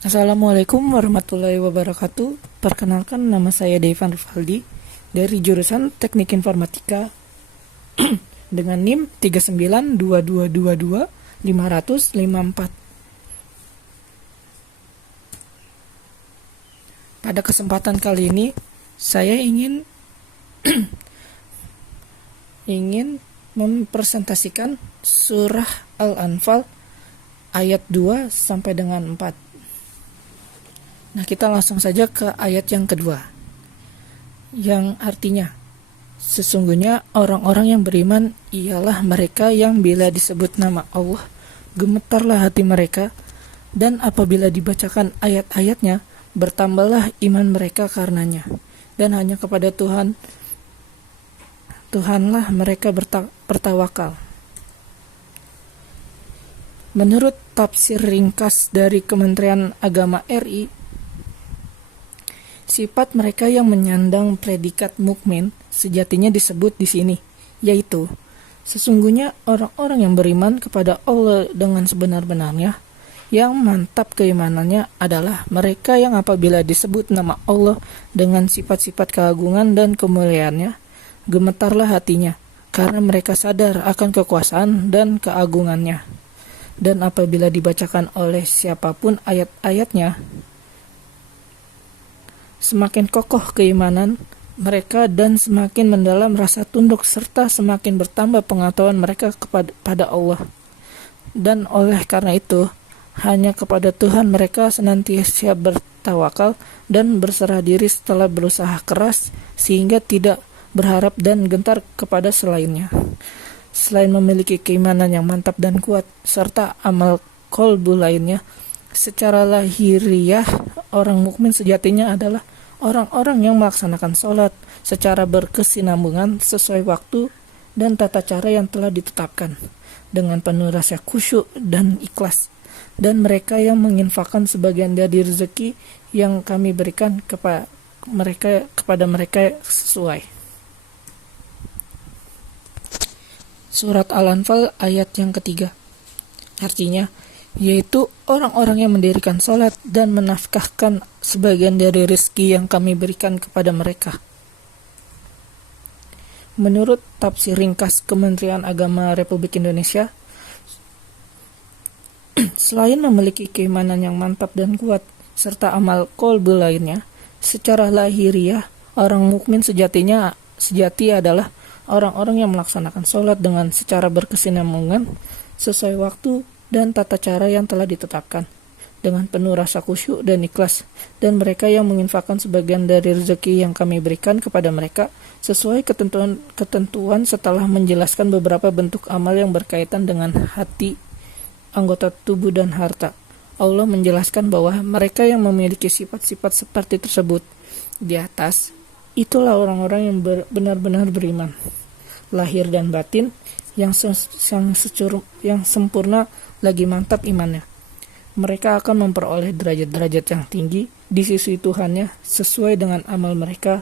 Assalamualaikum warahmatullahi wabarakatuh. Perkenalkan, nama saya Devan Rivaldi dari jurusan Teknik Informatika dengan NIM 392222-554. Pada kesempatan kali ini saya ingin mempresentasikan surah Al-Anfal ayat 2 sampai dengan 4. Nah, kita langsung saja ke ayat yang kedua, yang artinya, sesungguhnya orang-orang yang beriman ialah mereka yang bila disebut nama Allah, gemetarlah hati mereka, dan apabila dibacakan ayat-ayatnya, bertambahlah iman mereka karenanya, dan hanya kepada Tuhanlah mereka bertawakal. Menurut tafsir ringkas dari Kementerian Agama RI, sifat mereka yang menyandang predikat mukmin sejatinya disebut di sini, yaitu sesungguhnya orang-orang yang beriman kepada Allah dengan sebenar-benarnya, yang mantap keimanannya adalah mereka yang apabila disebut nama Allah dengan sifat-sifat keagungan dan kemuliaannya, gemetarlah hatinya, karena mereka sadar akan kekuasaan dan keagungannya. Dan apabila dibacakan oleh siapapun ayat-ayatnya, semakin kokoh keimanan mereka dan semakin mendalam rasa tunduk serta semakin bertambah pengetahuan mereka kepada Allah. Dan oleh karena itu, hanya kepada Tuhan mereka senantiasa bertawakal dan berserah diri setelah berusaha keras sehingga tidak berharap dan gentar kepada selainnya. Selain memiliki keimanan yang mantap dan kuat serta amal qalbu lainnya, secara lahiriah, orang mukmin sejatinya adalah orang-orang yang melaksanakan sholat secara berkesinambungan sesuai waktu dan tata cara yang telah ditetapkan dengan penuh rasa khusyuk dan ikhlas, dan mereka yang menginfakkan sebagian dari rezeki yang kami berikan kepada mereka sesuai. Surat Al-Anfal ayat yang ketiga, artinya yaitu orang-orang yang mendirikan sholat dan menafkahkan sebagian dari rezeki yang kami berikan kepada mereka. Menurut tafsir ringkas Kementerian Agama Republik Indonesia, selain memiliki keimanan yang mantap dan kuat serta amal qalbu lainnya, secara lahiriah orang mukmin sejati adalah orang-orang yang melaksanakan sholat dengan secara berkesinambungan sesuai waktu dan tata cara yang telah ditetapkan dengan penuh rasa khusyuk dan ikhlas, dan mereka yang menginfakkan sebagian dari rezeki yang kami berikan kepada mereka sesuai ketentuan setelah menjelaskan beberapa bentuk amal yang berkaitan dengan hati, anggota tubuh, dan harta. Allah menjelaskan bahwa mereka yang memiliki sifat-sifat seperti tersebut di atas, itulah orang-orang yang benar-benar beriman, lahir dan batin, yang sempurna lagi mantap imannya. Mereka akan memperoleh derajat-derajat yang tinggi di sisi Tuhannya sesuai dengan amal mereka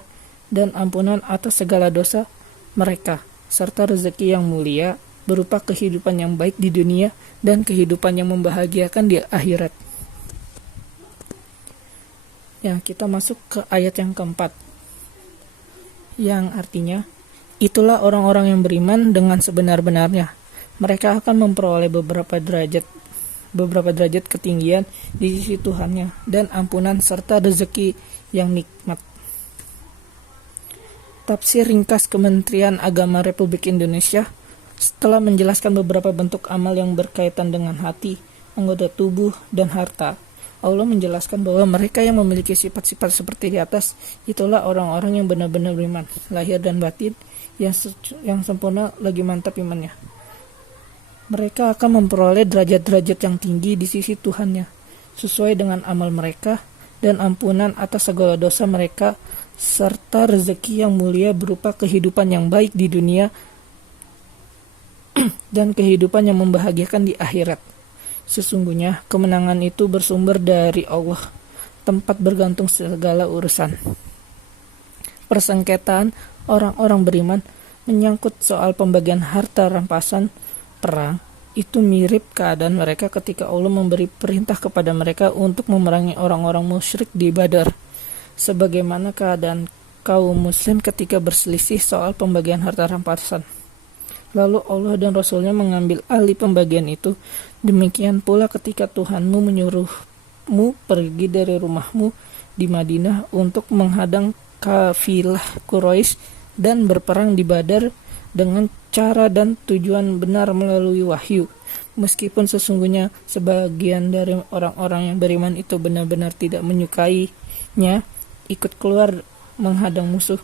dan ampunan atas segala dosa mereka, serta rezeki yang mulia berupa kehidupan yang baik di dunia dan kehidupan yang membahagiakan di akhirat. Ya, kita masuk ke ayat yang keempat, yang artinya, itulah orang-orang yang beriman dengan sebenar-benarnya. Mereka akan memperoleh beberapa derajat ketinggian di sisi Tuhannya dan ampunan serta rezeki yang nikmat. Tafsir ringkas Kementerian Agama Republik Indonesia setelah menjelaskan beberapa bentuk amal yang berkaitan dengan hati, anggota tubuh, dan harta, Allah menjelaskan bahwa mereka yang memiliki sifat-sifat seperti di atas, itulah orang-orang yang benar-benar beriman, lahir dan batin, yang sempurna lagi mantap imannya. Mereka akan memperoleh derajat-derajat yang tinggi di sisi Tuhannya, sesuai dengan amal mereka, dan ampunan atas segala dosa mereka, serta rezeki yang mulia berupa kehidupan yang baik di dunia dan kehidupan yang membahagiakan di akhirat. Sesungguhnya kemenangan itu bersumber dari Allah, tempat bergantung segala urusan. Persengketaan orang-orang beriman menyangkut soal pembagian harta rampasan perang itu mirip keadaan mereka ketika Allah memberi perintah kepada mereka untuk memerangi orang-orang musyrik di Badar, sebagaimana keadaan kaum muslim ketika berselisih soal pembagian harta rampasan. Lalu Allah dan Rasulnya mengambil alih pembagian itu. Demikian pula ketika Tuhanmu menyuruhmu pergi dari rumahmu di Madinah untuk menghadang kafilah Quraisy dan berperang di Badar dengan cara dan tujuan benar melalui wahyu. Meskipun sesungguhnya sebagian dari orang-orang yang beriman itu benar-benar tidak menyukainya, ikut keluar menghadang musuh.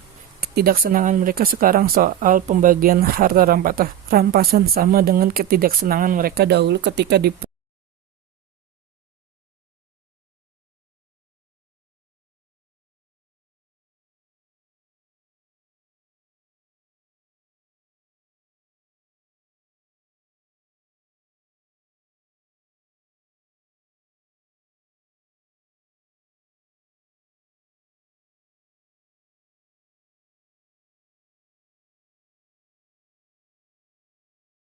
Ketidaksenangan mereka sekarang soal pembagian harta rampasan sama dengan ketidaksenangan mereka dahulu ketika